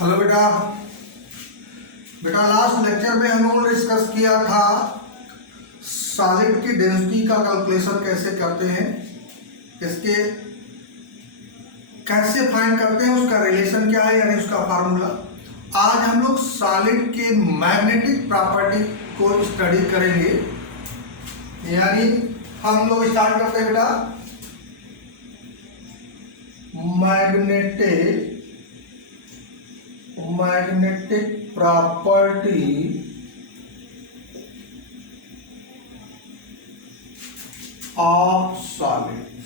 Hello बेटा। बेटा last lecture में हम लोगों ने डिस्कस किया था सॉलिड की डेंसिटी का कैलकुलेशन कैसे करते हैं, इसके कैसे फाइंड करते हैं, उसका रिलेशन क्या है यानी उसका फार्मूला। आज हम लोग सॉलिड के मैग्नेटिक प्रॉपर्टी को स्टडी करेंगे। यानी हम लोग स्टार्ट करते हैं बेटा magnetic property of solids.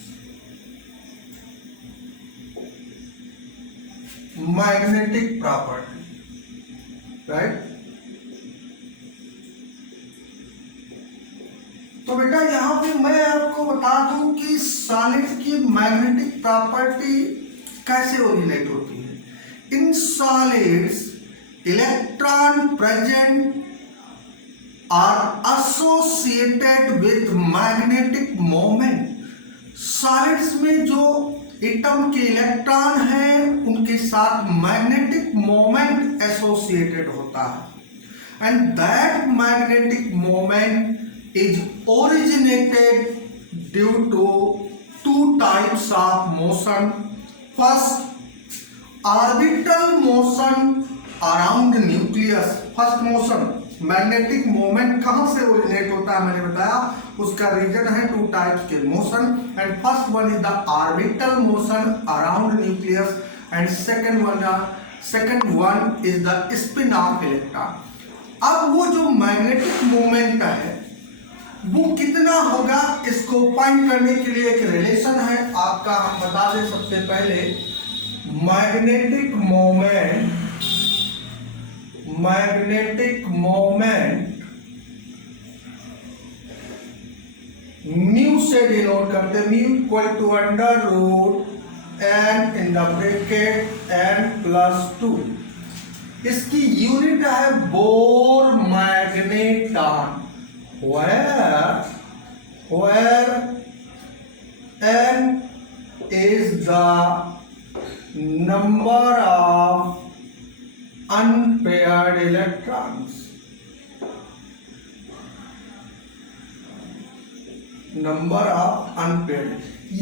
Magnetic property, right. तो बेटा यहां पे मैं आपको बता दूं कि सॉलिड की मैग्नेटिक प्रॉपर्टी कैसे ओरिजिनेट होती है। In solids electron present are associated with magnetic moment. Solids में जो एटम के इलेक्ट्रॉन हैं उनके साथ मैग्नेटिक मोमेंट एसोसिएटेड होता है and that magnetic moment is originated due to two types of motion. First, orbital motion around nucleus. First motion, magnetic moment कहाँ से ओरिजिनेट होता है मैंने बताया, उसका रीजन है टू टाइप्स के motion and first one is the orbital motion around nucleus and second one is the spin of electron. अब वो जो मैग्नेटिक मोमेंट है वो कितना होगा, इसको फाइंड करने के लिए एक रिलेशन है आपका। हम बता दें सबसे पहले मैग्नेटिक मोमेंट म्यू से डिनोट करते, mu equal to under root n in the bracket n+2। इसकी यूनिट है Bohr magneton where n is the number of unpaired electrons. Number of unpaired,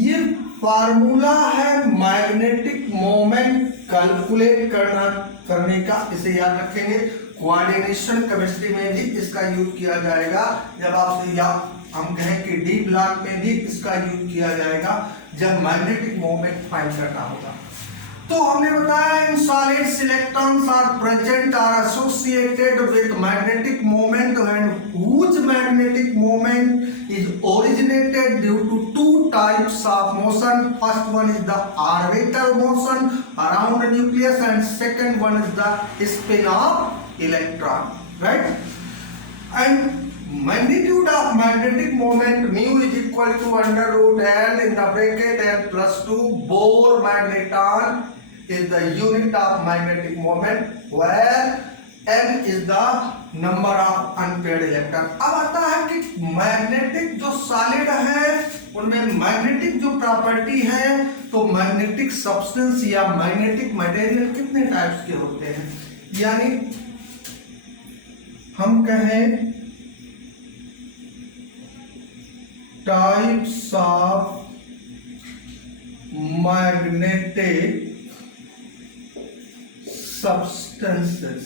ये फार्मूला है मैग्नेटिक मोमेंट कैलकुलेट करने का। इसे याद रखेंगे, कोऑर्डिनेशन केमिस्ट्री में भी इसका यूज किया जाएगा। जब आपसे या हम कहें कि डी ब्लॉक में भी इसका यूज किया जाएगा जब मैग्नेटिक मोमेंट फाइंड करना होगा। तो हमने बताया in solids electrons are present are associated with magnetic moment and which magnetic moment is originated due to two types of motion. First one is the orbital motion around nucleus and second one is the spin of electron, right. And magnitude of magnetic moment mu is equal to under root n in the bracket n+2. Bohr magneton is the unit of magnetic moment where n is the number of unpaired electron. अब आता है कि magnetic जो solid है उनमें magnetic जो property है, तो मैग्नेटिक सब्सटेंस या मैग्नेटिक मटेरियल कितने टाइप्स के होते हैं। यानी हम कहें types of magnetic substances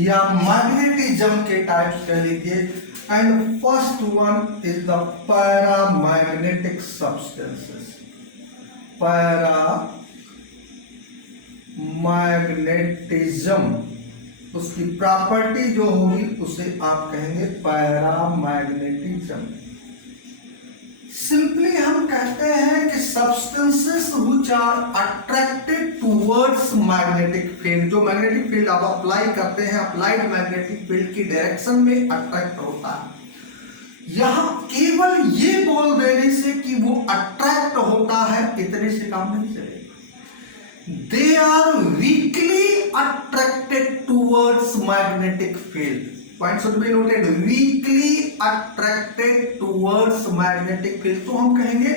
या मैग्नेटिज्म के टाइप्स कह लीजिए। And first one is the paramagnetic substances. Paramagnetism, उसकी प्रॉपर्टी जो होगी उसे आप कहेंगे पैरामैग्नेटिज्म। सिंपली हम कहते हैं कि substances which are attracted towards magnetic field. जो मैग्नेटिक फील्ड आप अप्लाई करते हैं, अप्लाइड मैग्नेटिक फील्ड की डायरेक्शन में अट्रैक्ट होता है। यहां केवल ये बोल देने से कि वो अट्रैक्ट होता है इतने से काम नहीं चलेगा। They are weakly attracted towards magnetic field. Point should be noted, weakly attracted towards magnetic field. तो हम कहेंगे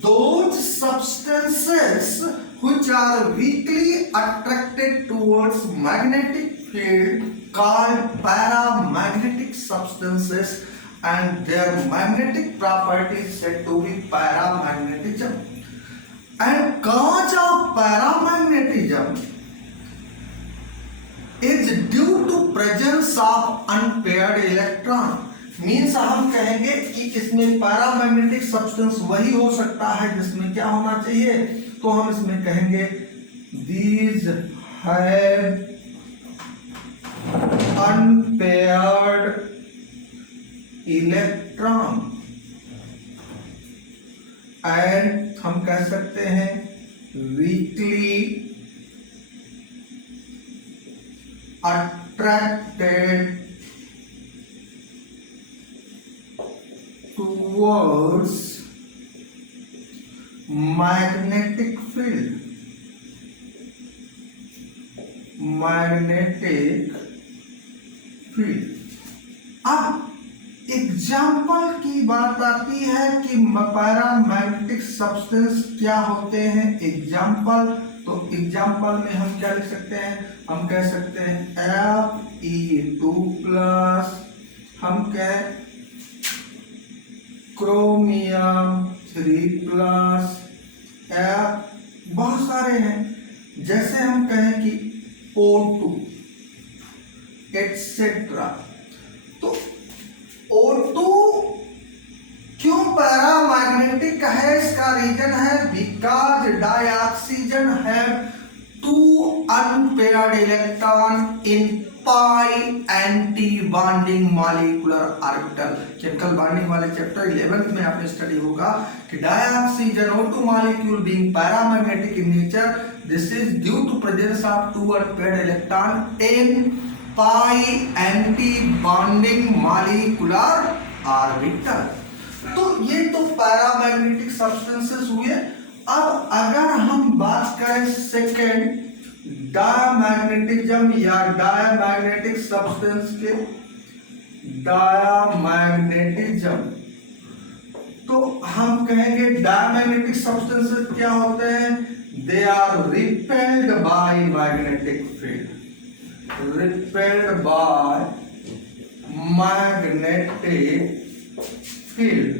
those substances which are weakly attracted towards magnetic field called paramagnetic substances and their magnetic property is said to be paramagnetism. And cause of paramagnetism is due to presence of unpaired electron. Means हम कहेंगे कि इसमें paramagnetic substance वही हो सकता है जिसमें क्या होना चाहिए, तो हम इसमें कहेंगे these have unpaired electron and हम कह सकते हैं weakly attracted towards magnetic field. अब एग्जाम्पल की बात आती है कि पैरामैग्नेटिक सब्सटेंस क्या होते हैं एग्जाम्पल, तो एग्जाम्पल में हम क्या लिख सकते हैं, हम कह सकते हैं Fe2+, हम कह क्रोमियम 3+, बहुत सारे हैं, जैसे हम कहें कि O2 एटसेट्रा। तो O2 क्यों पैरामैग्नेटिक है, इसका रीजन है because dioxygen have 2 unpaired electron in pi anti bonding molecular orbital. Chemical bonding वाले चैप्टर 11th में आपने स्टडी होगा कि dioxygen O2 molecule being paramagnetic in nature, this is due to presence of 2 unpaired electron in pi anti bonding molecular orbital. तो ये तो paramagnetic substances हुए। अब अगर हम बात करें सेकेंड डायमैग्नेटिज्म या डायमैग्नेटिक सब्सटेंस के, डायमैग्नेटिज्म, तो हम कहेंगे डायमैग्नेटिक सब्सटेंसेस क्या होते हैं, they are repelled by magnetic field, repelled by magnetic field,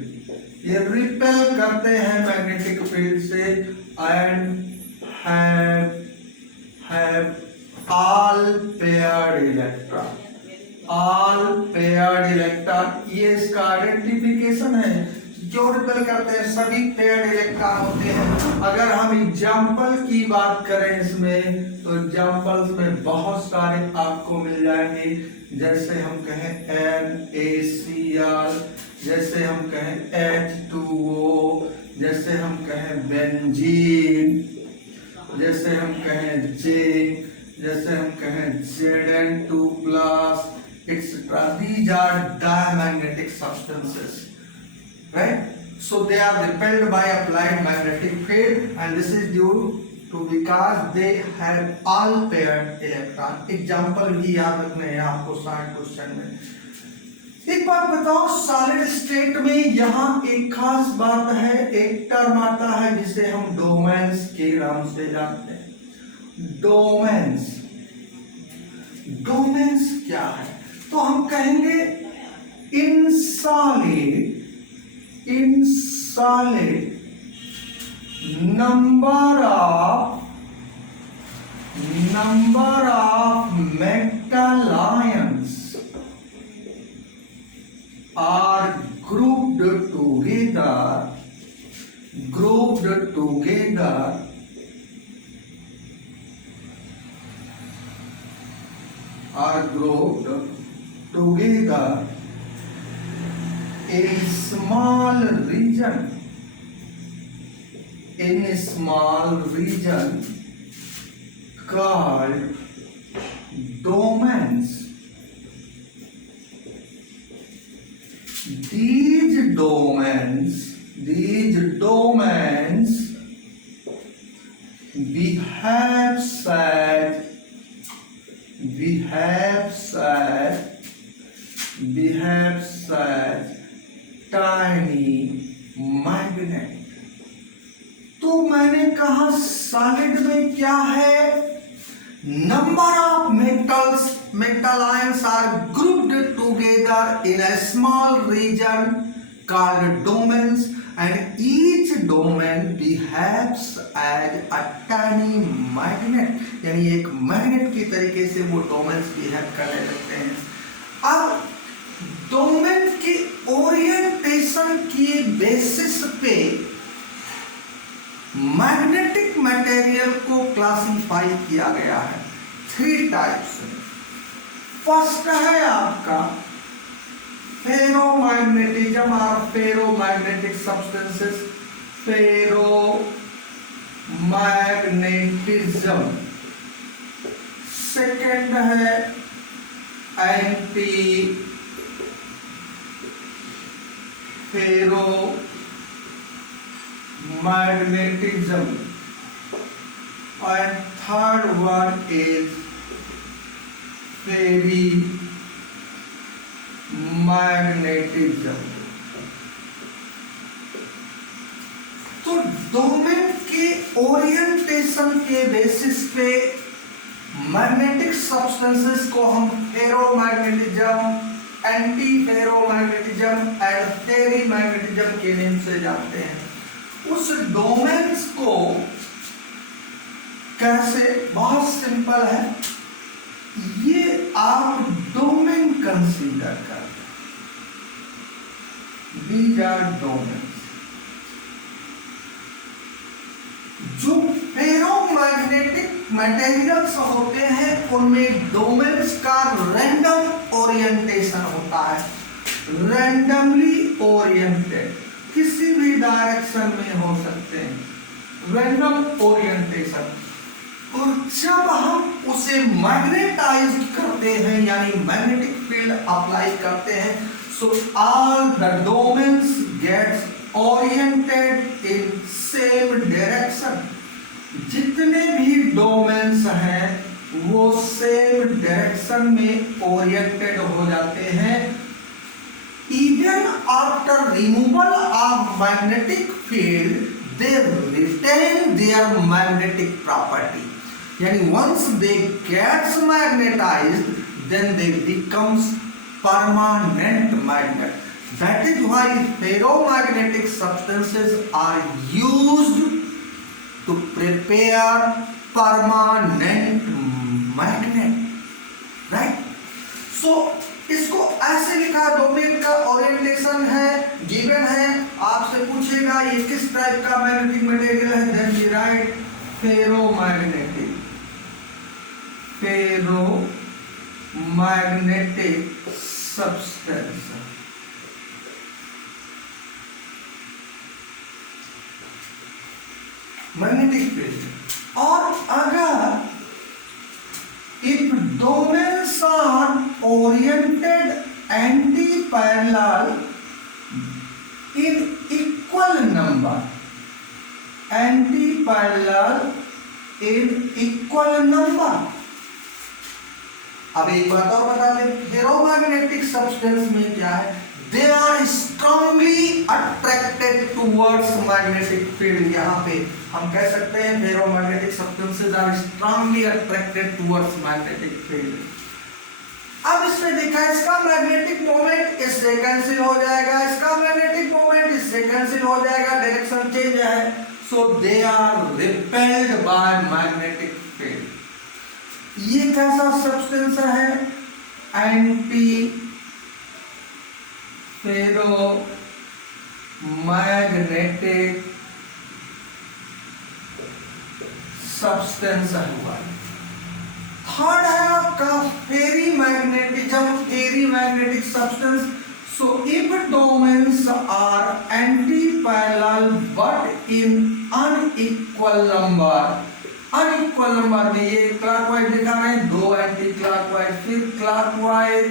ये रिपेल करते हैं मैग्नेटिक फील्ड से and have all paired electron, all paired electron, ये इसका आइडेंटिफिकेशन है, क्यों रिपेल करते हैं, सभी पेयर्ड इलेक्ट्रॉन होते हैं। अगर हम एग्जाम्पल की बात करें इसमें, तो एग्जाम्पल्स में बहुत सारे आपको मिल जाएंगे, जैसे हम कहें NaCl, जैसे हम कहें H2O, जैसे हम कहें बेंजीन, जैसे हम कहें जिंक, जैसे हम कहें Zn2+, etc. These are diamagnetic substances, right? So they are repelled by applied magnetic field, and this is due to because they have all paired electron. Example भी याद रखने हैं आपको 60 क्वेश्चन में। एक बात बताओ, सॉलिड स्टेट में यहाँ एक खास बात है, एक टर्म आता है जिसे हम डोमेन्स के नाम से जानते हैं। डोमेन्स, डोमेन्स क्या है, तो हम कहेंगे in solid number of metal ions are grouped together in a small region called domains. These domains behave such tiny magnet. कहा सॉलिड में क्या है, number of metal ions are grouped together in a small region called domains and each domain behaves as a tiny magnet, यानी एक magnet की तरीके से वो डोमेन्स बिहेव करने लगते हैं। अब डोमेन के ओरिएंटेशन की बेसिस पे मैग्नेटिक मटेरियल को क्लासिफाई किया गया है 3 टाइप्स। फर्स्ट है आपका फेरोमैग्नेटिज्म और फेरोमैग्नेटिक सब्सटेंसेस, फेरोमैग्नेटिज्म। सेकंड है anti ferromagnetism and third one is magnetism. तो डोमेन के ओरिएंटेशन के बेसिस पे मैग्नेटिक सब्सटेंसेस को हम फेरोमैग्नेटिज्म, एंटी फेरोमैग्नेटिज्म एंड फेरीमैग्नेटिज्म के नाम से जानते हैं। उस डोमेन्स को कैसे, बहुत सिंपल है, ये आप डोमेन कंसीडर करते हैं। These are domains। जो फेरोमैग्नेटिक मटेरियल्स होते हैं उनमें डोमेन्स का रैंडम ओरिएंटेशन होता है, रैंडमली ओरिएंटेड, किसी भी डायरेक्शन में हो सकते हैं, रैंडम ओरिएंटेशन। और जब हम उसे मैग्नेटाइज करते हैं यानी मैग्नेटिक फील्ड अप्लाई करते हैं, so all the domains gets oriented in same direction। जितने भी डोमेन्स हैं वो सेम डायरेक्शन में ओरिएंटेड हो जाते हैं। Even after removal of magnetic field, they retain their magnetic property। यानी once they get magnetized, then they becomes permanent magnet। That is why ferromagnetic substances are used to prepare permanent magnet, right? So इसको ऐसे लिखा, domain का orientation है, given है, आपसे पूछेगा ये किस टाइप का मैग्नेटिक मटेरियल है, then we write ferromagnetic, ferromagnetic substance. Magnetic field. और अगर if domains are oriented anti-parallel in equal number, anti-parallel in equal number। अब एक बात और बता दें, फेरोमैग्नेटिक सब्सटेंस में क्या है, they are strongly attracted towards magnetic field। यहाँ पे हम कह सकते हैं ferromagnetic substances are strongly attracted towards magnetic field. अब इसमें देखा, इसका मैग्नेटिक मोमेंट इससे कैंसिल हो जाएगा, इसका मैग्नेटिक मोमेंट इससे कैंसिल हो जाएगा, डायरेक्शन चेंज है, so they are repelled by magnetic field. ये कैसा सब्सटेंस है, एंटी फेरोमैग्नेटिक सब्सटेंस हुआ। थर्ड है आपका ferrimagnetism, ferrimagnetic substance. So if domains are antiparallel but in unequal number, unequal number में ये क्लॉकवाइज लिखा है, 2 एंटी क्लॉकवाइज, फिर क्लॉकवाइज,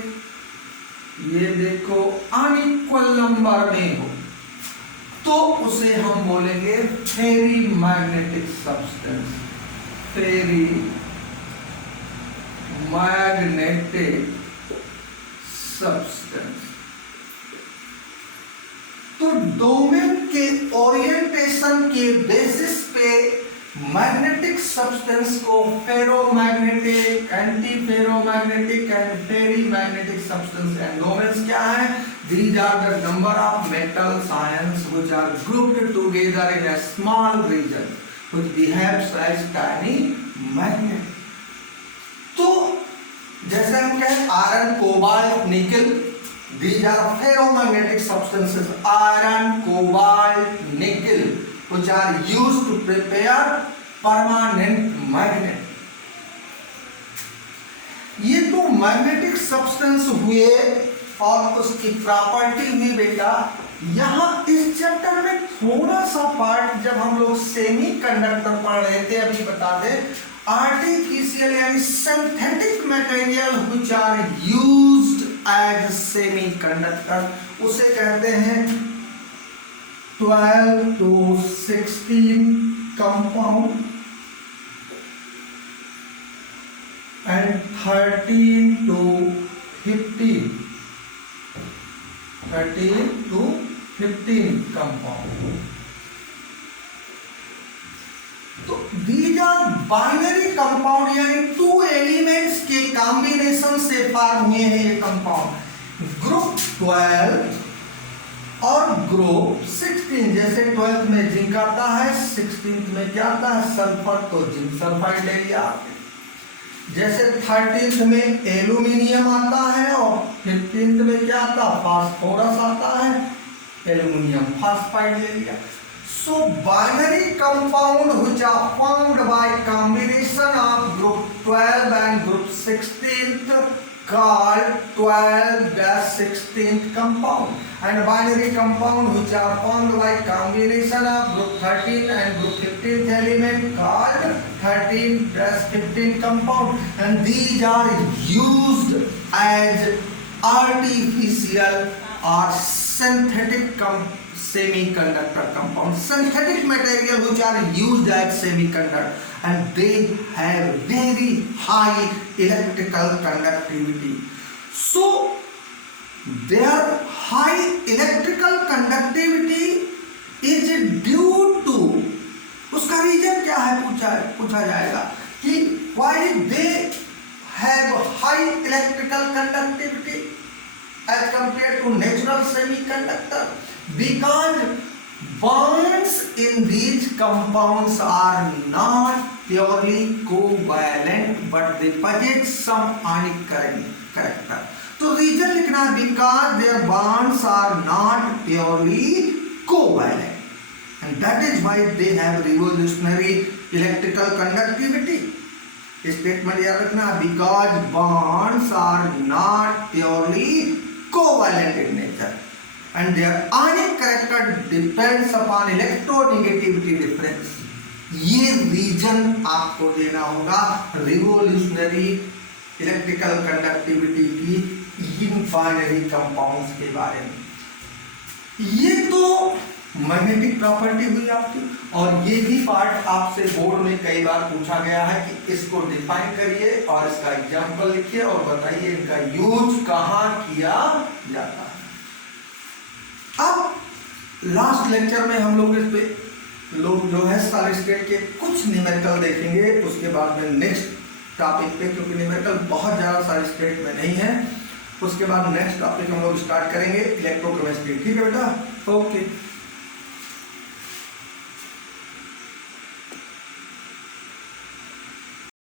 ये देखो अनइक्वल नंबर में हो तो उसे हम बोलेंगे फेरीमैग्नेटिक सब्सटेंस, फेरीमैग्नेटिक सब्सटेंस। तो डोमेन के ओरिएंटेशन के बेसिस पे मैग्नेटिक सब्सटेंस को ferromagnetic, antiferromagnetic and ferrimagnetic substance and domains क्या है? These are the number of metals ions which are grouped together in a small region which behaves as tiny magnet. तो जैसे हम कहें iron, cobalt, निकल, these are ferromagnetic substances, iron, cobalt, nickel, which are used to prepare permanent magnet. ये तो magnetic substance हुए और उसकी प्रॉपर्टी हुई बेटा। यहां इस चैप्टर में थोड़ा सा पार्ट जब हम लोग सेमी कंडक्टर पढ़ रहे थे, अभी बता दें, आर्टिफिशियल यानी synthetic material which are used as semiconductor, उसे कहते हैं 12 to 16 compound and 13 to 15 compound. तो these are binary compound यानी 2 elements के कॉम्बिनेशन से फॉर्म हुए हैं ये कंपाउंड। ग्रुप 12 और ग्रुप 16, जैसे 12th में जिंक आता है, 16th में क्या आता है? सल्फर, तो जिंक सल्फाइड ले लिया। जैसे 13th में एल्यूमिनियम आता है और 15th में क्या आता है? फास्फोरस आता है, एल्यूमिनियम फास्फाइड ले लिया। So binary compound which are formed by combination of group 12 and group 16th called 12-16th compound, and binary compound which are formed by combination of group 13 and group 15th element called 13-15 compound, and these are used as artificial or synthetic semiconductor compound, synthetic material which are used as semiconductor, and they have very high electrical conductivity. So their high electrical conductivity is due to, उसका reason क्या है पूछा जाएगा कि why they have high electrical conductivity as compared to natural semiconductor, because bonds in these compounds are not purely covalent but they possess some ionic character. तो reason लिखना, because their bonds are not purely covalent and that is why they have revolutionary electrical conductivity. Statement याद रखना, because bonds are not purely covalent in nature and their ionic character depends upon electronegativity difference. ये reason आपको देना होगा revolutionary electrical conductivity की in binary compounds के बारे में। ये तो मैग्नेटिक प्रॉपर्टी हुई आपकी, और ये भी पार्ट आपसे बोर्ड में कई बार पूछा गया है कि इसको डिफाइन करिए और इसका एग्जांपल लिखिए और बताइए इनका यूज कहां किया जाता है। अब लास्ट लेक्चर में हम लोग इस पे लोग जो है सॉलिड स्टेट के कुछ न्यूमेरिकल देखेंगे, उसके बाद में नेक्स्ट टॉपिक पे, क्योंकि न्यूमेरिकल बहुत ज़्यादा सॉलिड स्टेट में नहीं है, उसके बाद नेक्स्ट टॉपिक हम लोग स्टार्ट करेंगे इलेक्ट्रोकेमिस्ट्री। ठीक है बेटा, ओके।